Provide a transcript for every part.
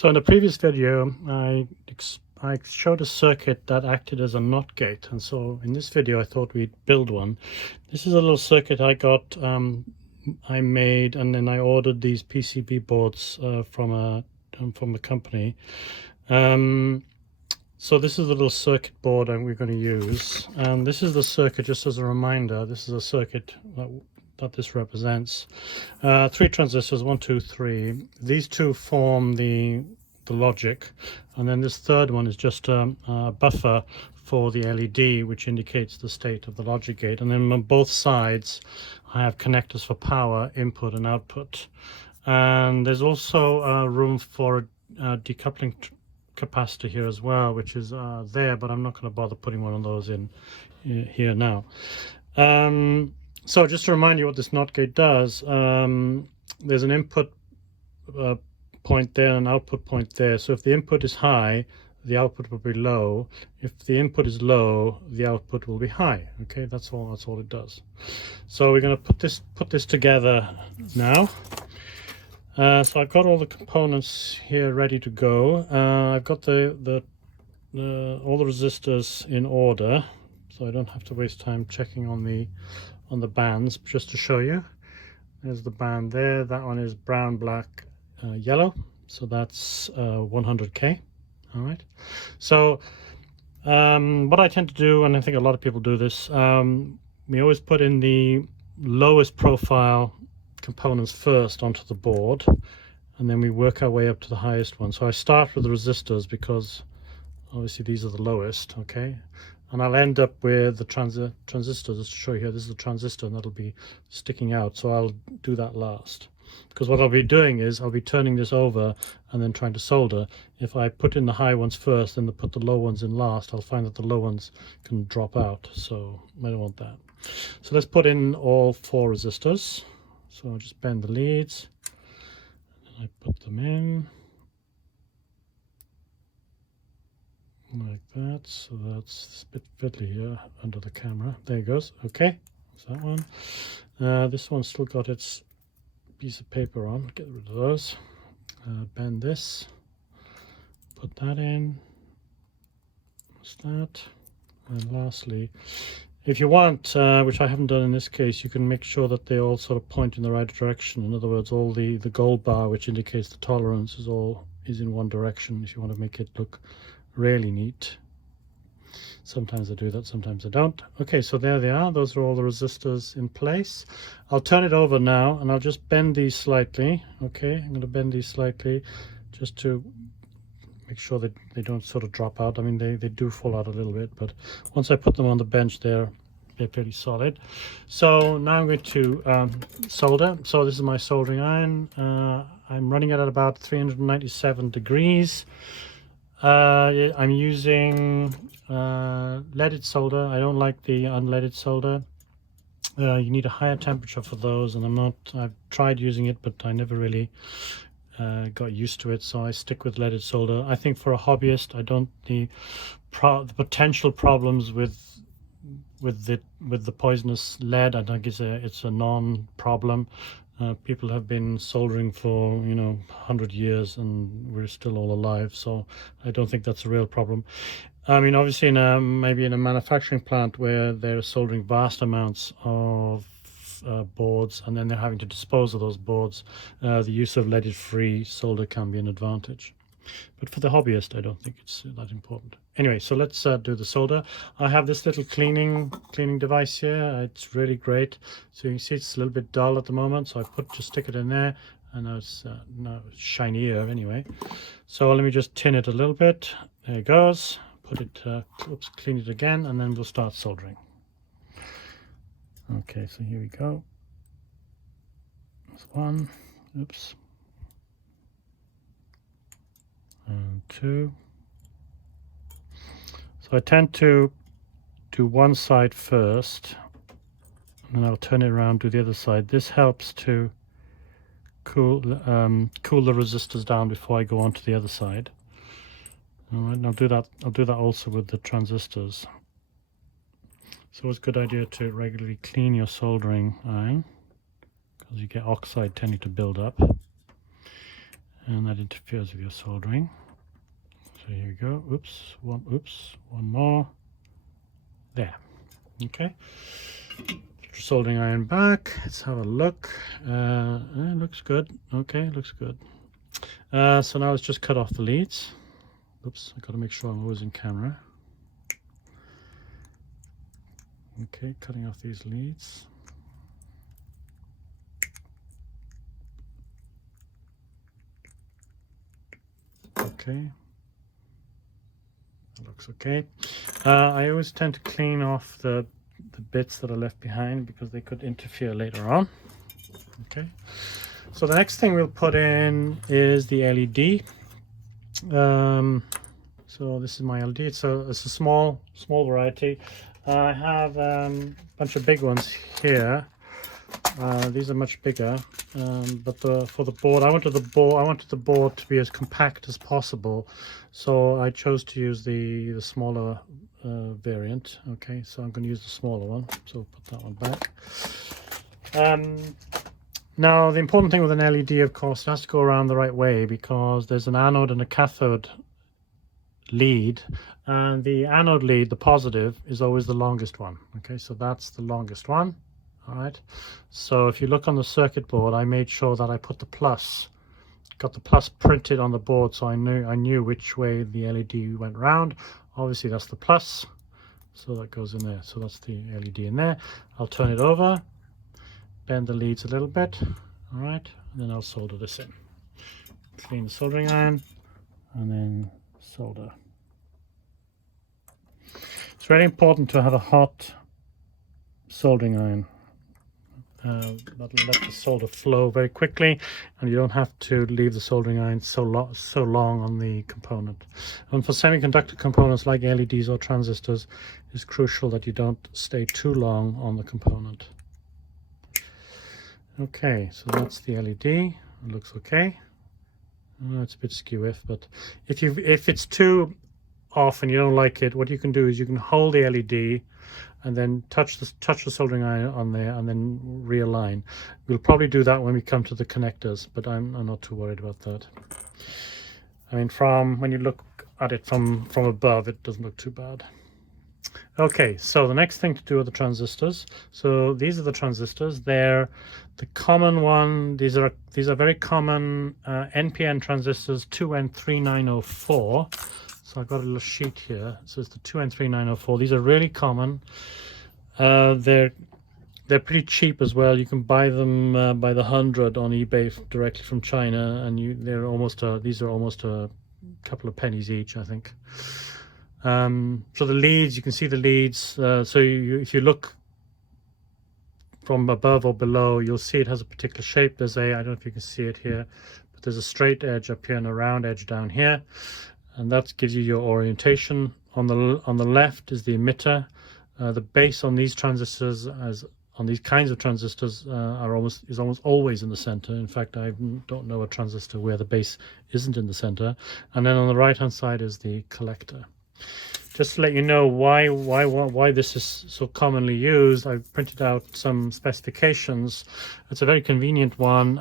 So in the previous video, I showed a circuit that acted as a NOT gate, and so in this video I thought we'd build one. This is a little circuit I got, I made, and then I ordered these PCB boards from a company. So this is the little circuit board we're going to use, and this is the circuit. Just as a reminder, this is a circuit that this represents. 3 transistors, 1, 2, 3. These two form the logic, and then this third one is just a buffer for the LED, which indicates the state of the logic gate. And then on both sides I have connectors for power, input and output. And there's also room for a decoupling capacitor here as well, which is there, but I'm not going to bother putting one of those in here now. So just to remind you what this NOT gate does, there's an input point there and an output point there. So if the input is high, the output will be low. If the input is low, the output will be high. Okay, that's all it does. So we're going to put this together now. So I've got all the components here ready to go. I've got all the resistors in order, so I don't have to waste time checking on the bands. Just to show you, there's the band there. That one is brown, black, yellow, so that's 100K. All right, so what I tend to do, and I think a lot of people do this, we always put in the lowest profile components first onto the board, and then we work our way up to the highest one. So I start with the resistors because obviously these are the lowest, okay, and I'll end up with the transistors. Just to show you here, this is the transistor, and that'll be sticking out, so I'll do that last, because what I'll be doing is I'll be turning this over and then trying to solder. If I put in the high ones first and put the low ones in last, I'll find that the low ones can drop out, so I don't want that. So let's put in all 4 resistors. So I'll just bend the leads and I put them in like that. So that's a bit fiddly here under the camera. There it goes. Okay, that's that one. This one's still got its piece of paper on. Get rid of those. Bend this. Put that in. What's that? And lastly, if you want, which I haven't done in this case, you can make sure that they all sort of point in the right direction. In other words, all the gold bar, which indicates the tolerance, is in one direction, if you want to make it look really neat. Sometimes I do that, sometimes I don't. Okay, so there they are. Those are all the resistors in place. I'll turn it over now, and I'll just bend these slightly. Okay, I'm going to bend these slightly just to make sure that they don't sort of drop out. I mean, they do fall out a little bit, but once I put them on the bench, they're pretty solid. So now I'm going to solder. So this is my soldering iron. I'm running it at about 397 degrees. I'm using leaded solder. I don't like the unleaded solder. You need a higher temperature for those, and I've tried using it, but I never really got used to it, so I stick with leaded solder. I think for a hobbyist, I don't the potential problems with the poisonous lead. I think it's a non-problem. People have been soldering for 100 years, and we're still all alive, so I don't think that's a real problem. I mean, obviously, maybe in a manufacturing plant where they're soldering vast amounts of boards, and then they're having to dispose of those boards, the use of leaded-free solder can be an advantage. But for the hobbyist, I don't think it's that important. Anyway, so let's do the solder. I have this little cleaning device here. It's really great. So you can see it's a little bit dull at the moment, so I just stick it in there, and now it's shinier anyway. So let me just tin it a little bit. There it goes. Put it, clean it again, and then we'll start soldering. Okay, so here we go. That's 1. Oops. And 2. So I tend to do one side first, and then I'll turn it around, do the other side. This helps to cool the resistors down before I go on to the other side. All right, and I'll do that also with the transistors. So it's a good idea to regularly clean your soldering iron, because you get oxide tending to build up. and that interferes with your soldering. So here we go. Oops, one more. There. Okay. Soldering iron back. Let's have a look. Looks good. Okay, looks good. So now let's just cut off the leads. Oops, I got to make sure I'm always in camera. Okay, cutting off these leads. Okay, that looks okay. I always tend to clean off the bits that are left behind because they could interfere later on. Okay, so the next thing we'll put in is the LED. So this is my LED. It's a small variety. I have a bunch of big ones here. These are much bigger, but for the board, I wanted the board to be as compact as possible, so I chose to use the smaller variant. Okay, so I'm going to use the smaller one. So put that one back. Now the important thing with an LED, of course, it has to go around the right way because there's an anode and a cathode lead, and the anode lead, the positive, is always the longest one. Okay, so that's the longest one. All right, so if you look on the circuit board, I made sure that I put the plus, got the plus printed on the board, so I knew which way the LED went round. Obviously that's the plus, so that goes in there. So that's the LED in there. I'll turn it over, bend the leads a little bit. All right, and then I'll solder this in. Clean the soldering iron and then solder. It's very important to have a hot soldering iron. That'll let the solder flow very quickly, and you don't have to leave the soldering iron so long on the component. And for semiconductor components like LEDs or transistors, it's crucial that you don't stay too long on the component. Okay, so that's the LED. It looks okay. It's a bit skew-if, but if it's too off and you don't like it, what you can do is you can hold the LED and then touch the soldering iron on there and then realign. We'll probably do that when we come to the connectors, but I'm not too worried about that. I mean, when you look at it from above, it doesn't look too bad. Okay, so the next thing to do are the transistors. So these are the transistors. They're the common one. These are very common NPN transistors, 2N3904. So I've got a little sheet here. So it's the 2N3904. These are really common. They're pretty cheap as well. You can buy them by the 100 on eBay directly from China, and these are almost a couple of pennies each, I think. So the leads, you can see the leads. So if you look from above or below, you'll see it has a particular shape. I don't know if you can see it here, but there's a straight edge up here and a round edge down here, and that gives you your orientation. On the left is the emitter. The base on these transistors, on these kinds of transistors, is almost always in the center. In fact, I don't know a transistor where the base isn't in the center. And then on the right hand side is the collector. Just to let you know why this is so commonly used, I've printed out some specifications. It's a very convenient one.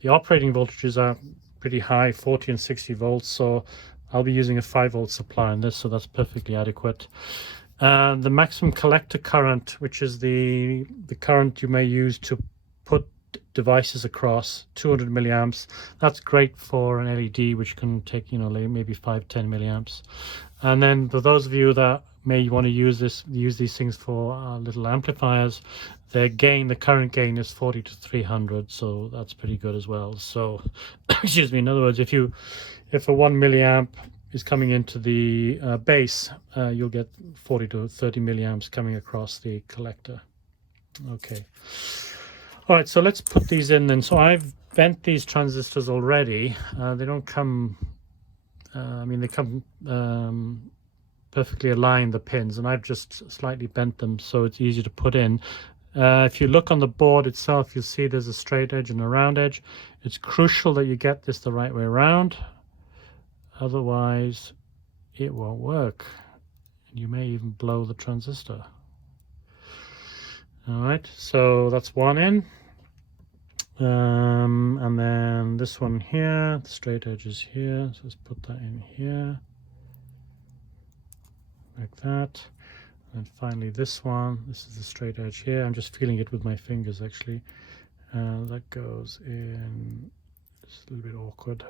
The operating voltages are pretty high, 40 and 60 volts, so I'll be using a 5-volt supply in this, so that's perfectly adequate. The maximum collector current, which is the current you may use to put devices across, 200 milliamps. That's great for an LED, which can take maybe 5-10 milliamps. And then for those of you that may want to use these things for little amplifiers, the current gain is 40 to 300, so that's pretty good as well. So excuse me, in other words, if a 1 milliamp is coming into the base, you'll get 40 to 30 milliamps coming across the collector. Okay. All right, so let's put these in then. So I've bent these transistors already. They don't come, they come perfectly aligned, the pins, and I've just slightly bent them so it's easy to put in. If you look on the board itself, you'll see there's a straight edge and a round edge. It's crucial that you get this the right way around. Otherwise, it won't work. You may even blow the transistor. All right, so that's one in. And then this one here, the straight edge is here, so let's put that in here, like that. And finally this one, this is the straight edge here. I'm just feeling it with my fingers actually. That goes in, it's a little bit awkward.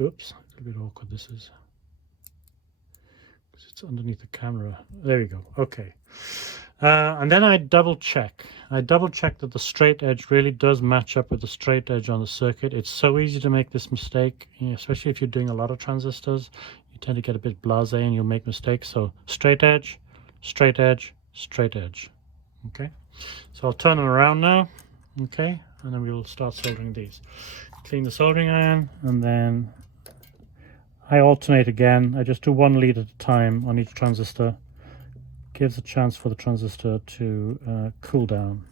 Oops, a little bit awkward this is. Because it's underneath the camera. There we go, okay. And then I double check that the straight edge really does match up with the straight edge on the circuit. It's so easy to make this mistake, especially if you're doing a lot of transistors. You tend to get a bit blasé and you'll make mistakes. So straight edge, straight edge, straight edge. Okay, so I'll turn them around now. Okay, and then we'll start soldering these. Clean the soldering iron, and then I alternate again. I just do 1 lead at a time on each transistor. Gives a chance for the transistor to cool down.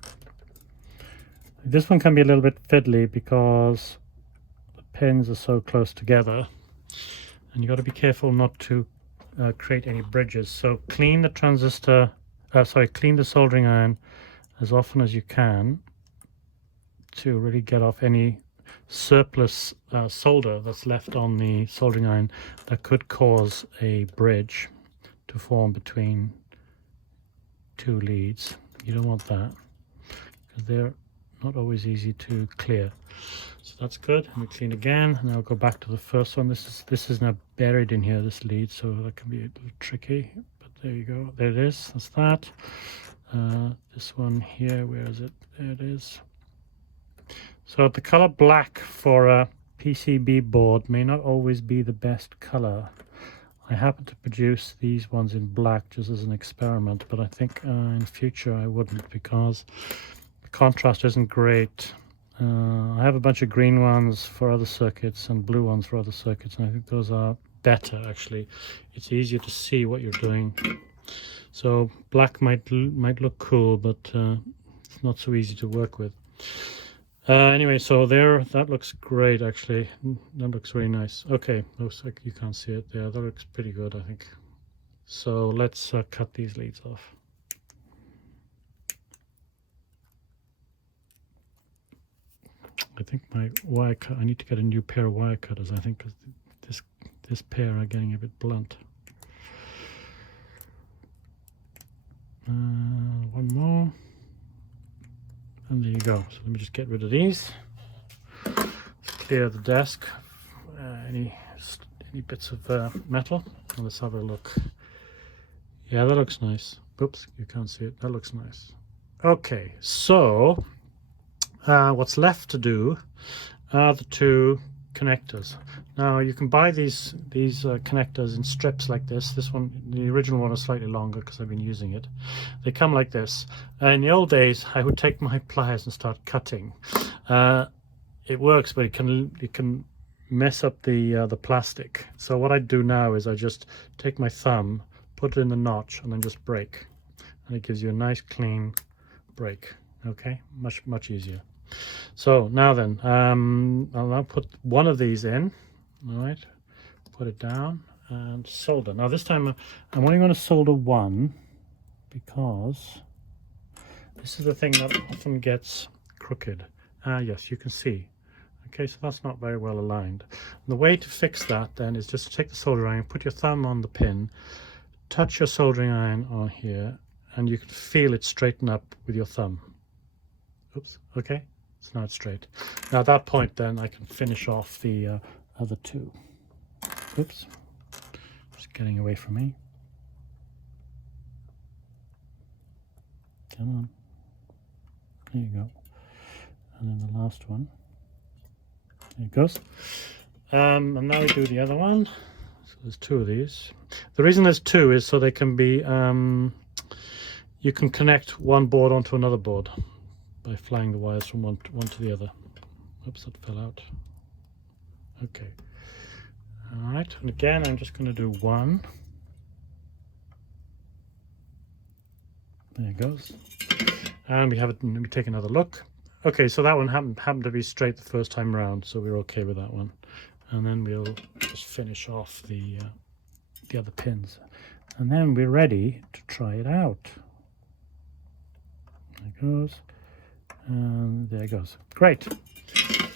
This one can be a little bit fiddly because the pins are so close together, and you got to be careful not to create any bridges. So clean the clean the soldering iron as often as you can to really get off any surplus solder that's left on the soldering iron that could cause a bridge to form between 2 leads. You don't want that because they're not always easy to clear. So that's good. And we clean again, and I'll go back to the first one. This is now buried in here, this lead, so that can be a little tricky, but there you go. There it is. That's that. This one here, where is it? There it is. So the color black for a PCB board may not always be the best color. I happen to produce these ones in black just as an experiment, but I think in future I wouldn't, because the contrast isn't great. I have a bunch of green ones for other circuits and blue ones for other circuits, and I think those are better actually. It's easier to see what you're doing. So black might look cool, but it's not so easy to work with. Anyway, so there, that looks great actually. That looks really nice. Okay, looks like you can't see it there. That looks pretty good, I think. So let's cut these leads off. I think my wire cut, I need to get a new pair of wire cutters, I think, because this pair are getting a bit blunt. One more. And there you go. So let me just get rid of these. Clear the desk. Any bits of metal. And let's have a look. Yeah, that looks nice. Oops, you can't see it. That looks nice. Okay, so what's left to do are the 2 connectors. Now you can buy these connectors in strips like this. This one, the original one, is slightly longer because I've been using it. They come like this. In the old days, I would take my pliers and start cutting. It works, but it can mess up the plastic. So what I do now is I just take my thumb, put it in the notch, and then just break, and it gives you a nice clean break. Okay, much easier. So now then, I'll now put one of these in. All right, put it down and solder. Now this time I'm only going to solder 1 because this is the thing that often gets crooked. Yes, you can see. Okay, so that's not very well aligned. And the way to fix that then is just to take the soldering iron, put your thumb on the pin, touch your soldering iron on here, and you can feel it straighten up with your thumb. Oops, okay, so now it's straight. Now at that point then I can finish off the other 2. Oops, just getting away from me. Come on. There you go. And then the last one. There it goes. And now we do the other one. So there's 2 of these. The reason there's 2 is so they can be, you can connect one board onto another board by flying the wires from one to the other. Oops, that fell out. Okay. All right, and again, I'm just going to do 1. There it goes. And we have it. Let me take another look. Okay, so that one happened to be straight the first time around, so we're okay with that one. And then we'll just finish off the other pins, and then we're ready to try it out. There it goes, and there it goes. Great.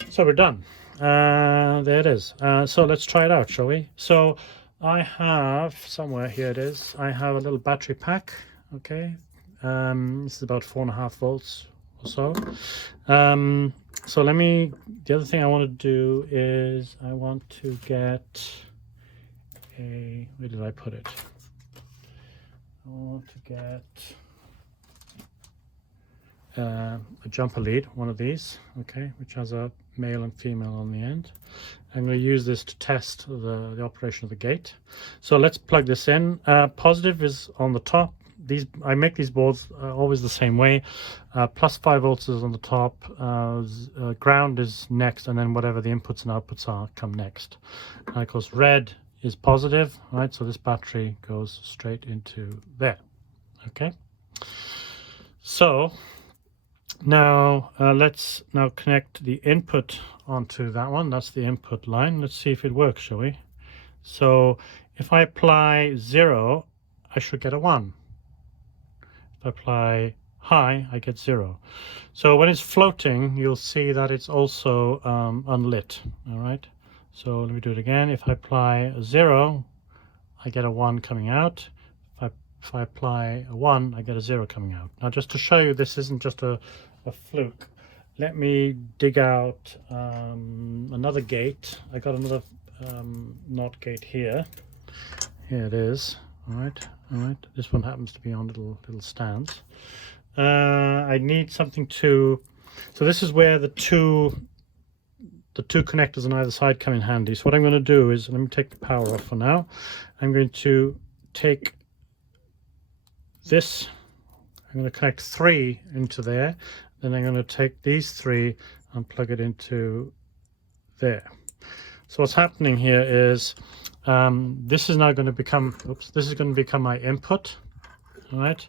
So we're done. there it is. So let's try it out, shall we? So I have somewhere, here it is, I have a little battery pack. Okay, this is about 4.5 volts or so. So the other thing I want to do is I want to get where did I put it? I want to get a jumper lead, one of these, okay, which has a male and female on the end. I'm going to use this to test the operation of the gate. So let's plug this in. Positive is on the top. I make these boards always the same way. Plus 5 volts is on the top, ground is next, and then whatever the inputs and outputs are come next. And of course red is positive, right? So this battery goes straight into there. Okay. So now let's connect the input onto that one. That's the input line. Let's see if it works, shall we? So if I apply 0, I should get a 1. If I apply high, I get 0. So when it's floating, you'll see that it's also unlit. All right. So let me do it again. If I apply a 0, I get a 1 coming out. If I apply a 1, I get a 0 coming out. Now, just to show you this isn't just a fluke, let me dig out another gate. I got another NOT gate here. Here it is. All right. This one happens to be on little stands. I need something to. So this is where the two connectors on either side come in handy. So what I'm going to do is, let me take the power off for now. I'm going to take this, I'm going to connect 3 into there, then I'm going to take these 3 and plug it into there. So what's happening here is this is now going to become, this is going to become my input, all right,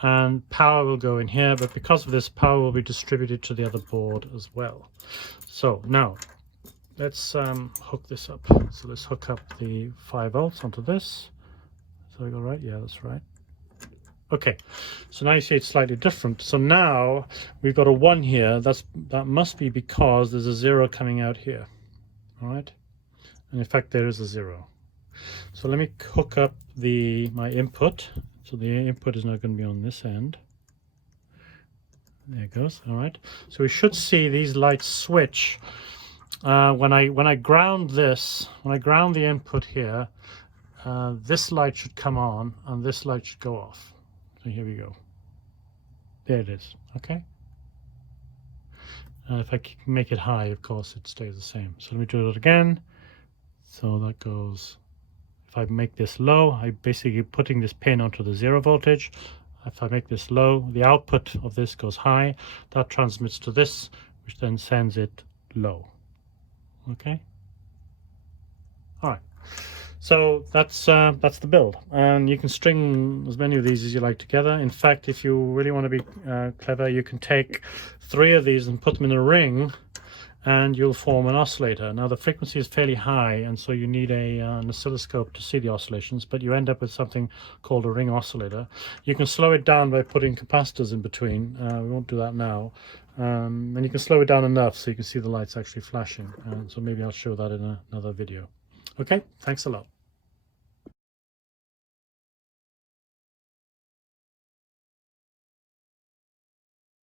and power will go in here, but because of this, power will be distributed to the other board as well. So now let's hook this up. So let's hook up the 5 volts onto this. So we go right, yeah, that's right. Okay, so now you see it's slightly different. So now we've got a 1 here. That must be because there's a 0 coming out here. All right, and in fact there is a 0. So let me hook up my input. So the input is now going to be on this end. There it goes. All right, so we should see these lights switch when I ground this. When I ground the input here, this light should come on and this light should go off. So here we go. There it is. Okay. And if I make it high, of course, it stays the same. So let me do it again. So that goes. If I make this low, I'm basically putting this pin onto the 0 voltage. If I make this low, the output of this goes high. That transmits to this, which then sends it low. Okay. All right. So that's the build, and you can string as many of these as you like together. In fact, if you really want to be clever, you can take 3 of these and put them in a ring, and you'll form an oscillator. Now the frequency is fairly high, and so you need an oscilloscope to see the oscillations, but you end up with something called a ring oscillator. You can slow it down by putting capacitors in between. We won't do that now. And you can slow it down enough so you can see the lights actually flashing. So maybe I'll show that in another video. Okay, thanks a lot.